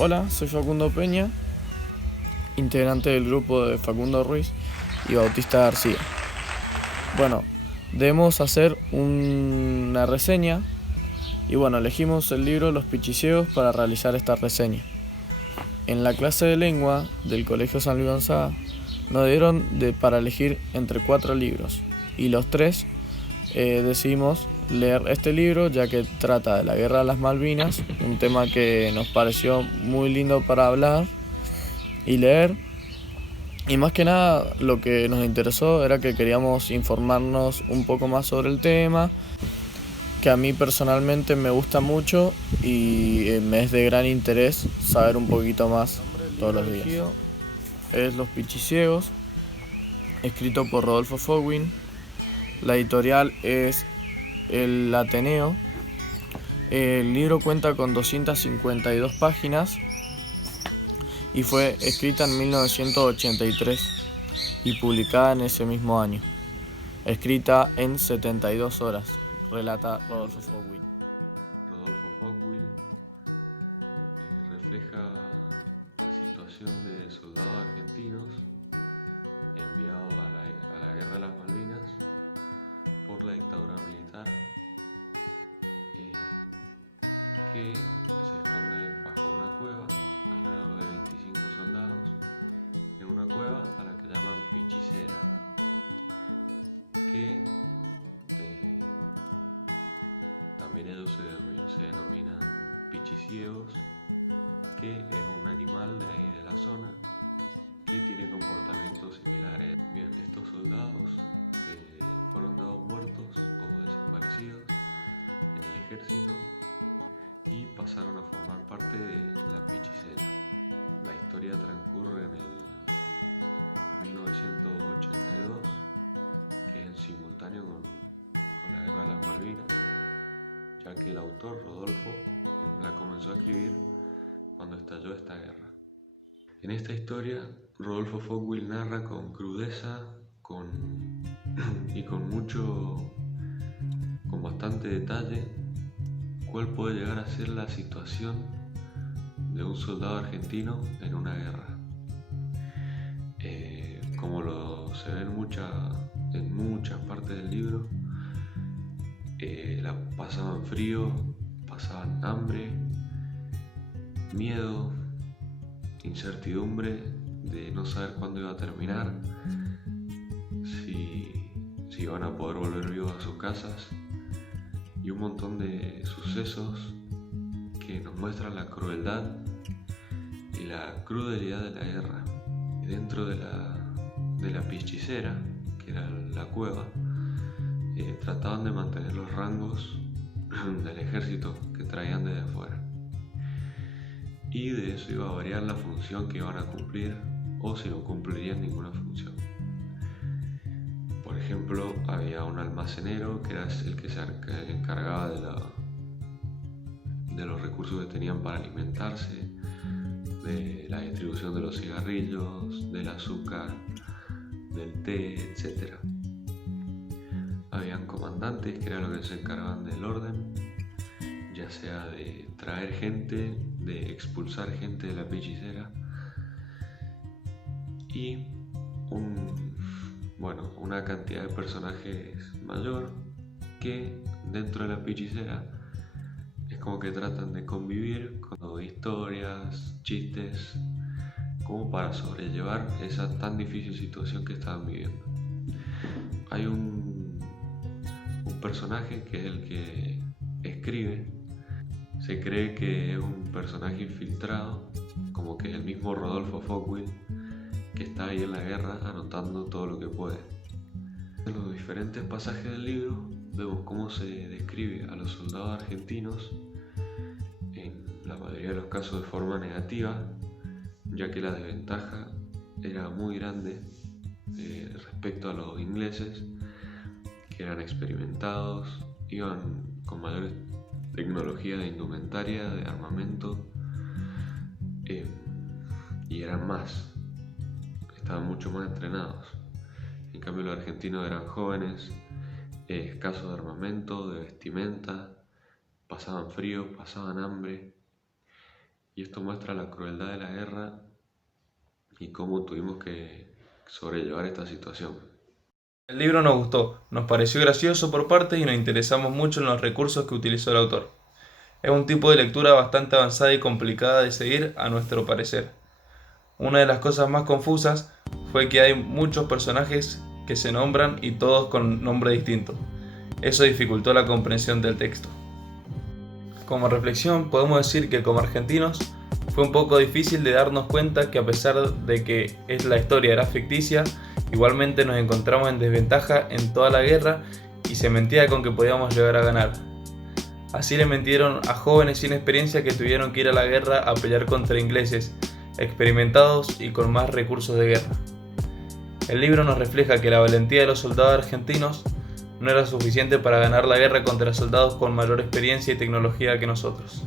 Hola, soy Facundo Peña, integrante del grupo de Facundo Ruiz y Bautista García. Bueno, debemos hacer una reseña y elegimos el libro Los Pichiciegos para realizar esta reseña. En la clase de lengua del Colegio San Luis Gonzaga nos dieron para elegir entre 4 libros y los 3 decidimos leer este libro, ya que trata de la Guerra de las Malvinas, un tema que nos pareció muy lindo para hablar y leer. Y más que nada lo que nos interesó era que queríamos informarnos un poco más sobre el tema, que a mí personalmente me gusta mucho y me es de gran interés saber un poquito más todos los días. Es Los Pichiciegos, escrito por Rodolfo Fogwin. La editorial es El Ateneo. El libro cuenta con 252 páginas y fue escrita en 1983 y publicada en ese mismo año. Escrita en 72 horas, relata Rodolfo Fogwin. En esta historia, Rodolfo Fogwin narra con crudeza y con bastante detalle cuál puede llegar a ser la situación de un soldado argentino en una guerra. Como se ve en muchas partes del libro, pasaban frío, pasaban hambre, miedo, incertidumbre de no saber cuándo iba a terminar, si iban a poder volver vivos a sus casas, y un montón de sucesos que nos muestran la crueldad y la crudelidad de la guerra. Y dentro de la Pichicera, que era la cueva, trataban de mantener los rangos del ejército que traían desde afuera. Y de eso iba a variar la función que iban a cumplir o si no cumplirían ninguna función. Por ejemplo, había un almacenero que era el que se encargaba de los recursos que tenían para alimentarse, de la distribución de los cigarrillos, del azúcar, del té, etc. Habían comandantes que eran los que se encargaban del orden, ya sea de traer gente, de expulsar gente de la Pichicera, y una cantidad de personajes mayor que dentro de la Pichicera es como que tratan de convivir con historias, chistes, como para sobrellevar esa tan difícil situación que estaban viviendo. Hay un personaje que es el que escribe. Se cree que es un personaje infiltrado, como que es el mismo Rodolfo Fogwin, que está ahí en la guerra anotando todo lo que puede. En los diferentes pasajes del libro vemos cómo se describe a los soldados argentinos, en la mayoría de los casos de forma negativa, ya que la desventaja era muy grande respecto a los ingleses, que eran experimentados, iban con mayores tecnología de indumentaria, de armamento, y estaban mucho más entrenados. En cambio, los argentinos eran jóvenes, escasos de armamento, de vestimenta, pasaban frío, pasaban hambre, y esto muestra la crueldad de la guerra y cómo tuvimos que sobrellevar esta situación. El libro nos gustó, nos pareció gracioso por partes y nos interesamos mucho en los recursos que utilizó el autor. Es un tipo de lectura bastante avanzada y complicada de seguir a nuestro parecer. Una de las cosas más confusas fue que hay muchos personajes que se nombran y todos con nombre distinto. Eso dificultó la comprensión del texto. Como reflexión, podemos decir que como argentinos fue un poco difícil de darnos cuenta que a pesar de que la historia era ficticia, igualmente nos encontramos en desventaja en toda la guerra y se mentía con que podíamos llegar a ganar. Así le mintieron a jóvenes sin experiencia que tuvieron que ir a la guerra a pelear contra ingleses, experimentados y con más recursos de guerra. El libro nos refleja que la valentía de los soldados argentinos no era suficiente para ganar la guerra contra soldados con mayor experiencia y tecnología que nosotros.